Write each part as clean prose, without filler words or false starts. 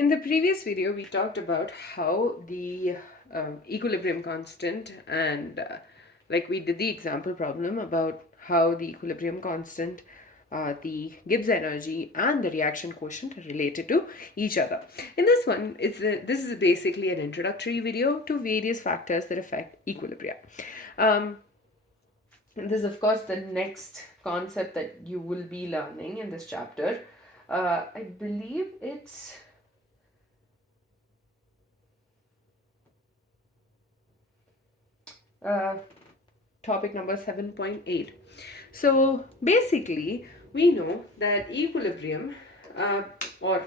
In the previous video, we talked about how the equilibrium constant and like we did the example problem about how the equilibrium constant, the Gibbs energy and the reaction quotient are related to each other. In this one, this is basically an introductory video to various factors that affect equilibrium. This is of course the next concept that you will be learning in this chapter. I believe it's uh, topic number 7.8. So basically, we know that equilibrium, or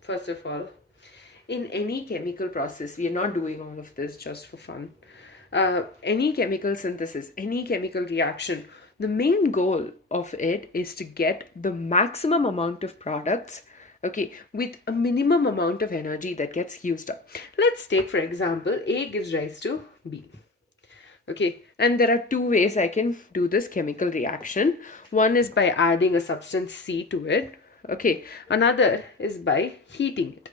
first of all, in any chemical process, we are not doing all of this just for fun. Any chemical synthesis, any chemical reaction, the main goal of it is to get the maximum amount of products, okay, with a minimum amount of energy that gets used up. Let's take, for example, A gives rise to B. Okay, and there are two ways I can do this chemical reaction. One is by adding a substance C to it. Okay, another is by heating it.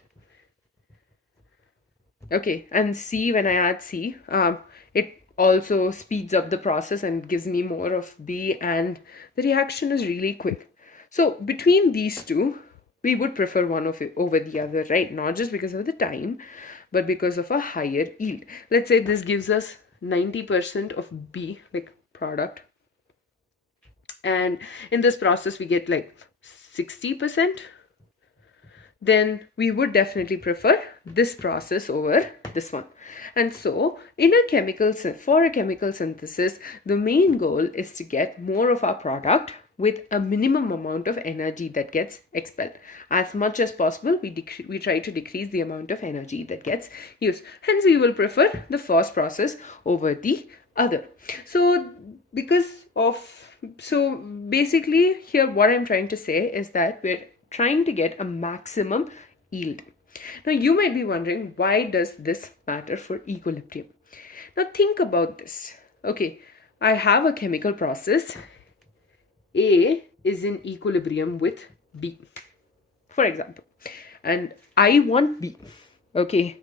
Okay, and C, when I add C, it also speeds up the process and gives me more of B, and the reaction is really quick. So between these two, we would prefer one of it over the other, right? Not just because of the time, but because of a higher yield. Let's say this gives us 90% of B, like product, and in this process we get like 60%, then we would definitely prefer this process over this one. And so for a chemical synthesis, the main goal is to get more of our product with a minimum amount of energy that gets expelled. As much as possible, we try to decrease the amount of energy that gets used. Hence, we will prefer the first process over the other. So basically here what I'm trying to say is that we're trying to get a maximum yield. Now you might be wondering, why does this matter for equilibrium? Now think about this. Okay, I have a chemical process. A is in equilibrium with B, for example, and I want B. Okay,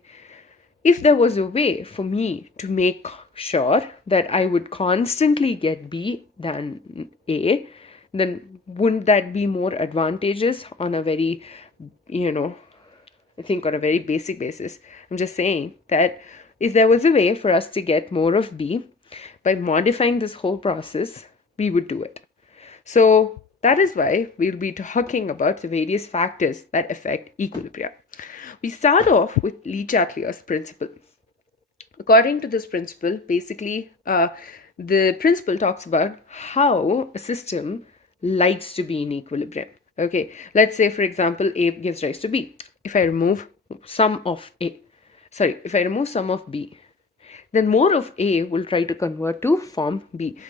if there was a way for me to make sure that I would constantly get B than A, then wouldn't that be more advantageous on a very, I think on a very basic basis? I'm just saying that if there was a way for us to get more of B by modifying this whole process, we would do it. So that is why we'll be talking about the various factors that affect equilibrium. We start off with Chatellier's principle. According to this principle, basically, the principle talks about how a system likes to be in equilibrium. Okay, let's say, for example, A gives rise to B. If I remove some of B, then more of A will try to convert to form B.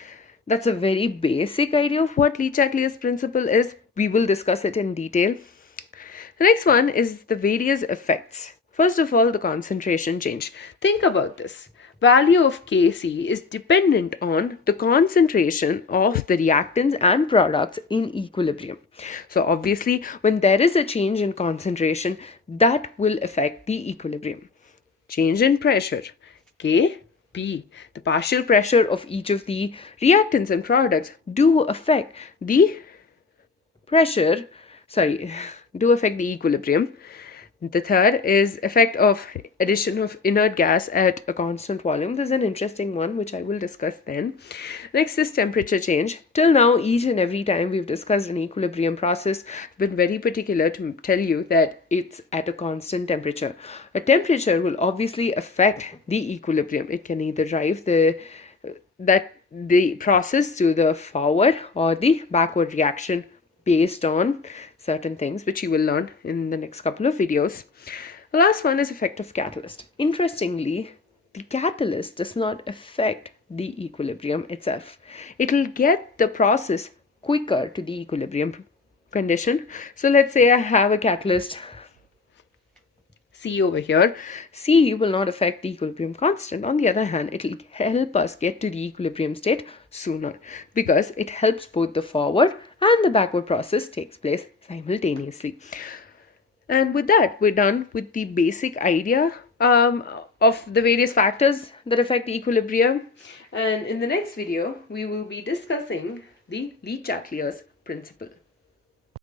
That's a very basic idea of what Chatellier's principle is. We will discuss it in detail. The next one is the various effects. First of all, the concentration change. Think about this. Value of Kc is dependent on the concentration of the reactants and products in equilibrium. So obviously, when there is a change in concentration, that will affect the equilibrium. Change in pressure, K, P, the partial pressure of each of the reactants and products do affect the equilibrium. The third is effect of addition of inert gas at a constant volume. This is an interesting one which I will discuss then. Next is temperature change. Till now, each and every time we've discussed an equilibrium process, I've been very particular to tell you that it's at a constant temperature. A temperature will obviously affect the equilibrium. It can either drive the process to the forward or the backward reaction based on certain things which you will learn in the next couple of videos. The last one is effect of catalyst. Interestingly, the catalyst does not affect the equilibrium itself. It will get the process quicker to the equilibrium condition. So let's say I have a catalyst C over here. C will not affect the equilibrium constant. On the other hand, it will help us get to the equilibrium state sooner because it helps both the forward and the backward process takes place simultaneously. And with that, we're done with the basic idea of the various factors that affect equilibrium. And in the next video, we will be discussing the Lee Chatelier's principle.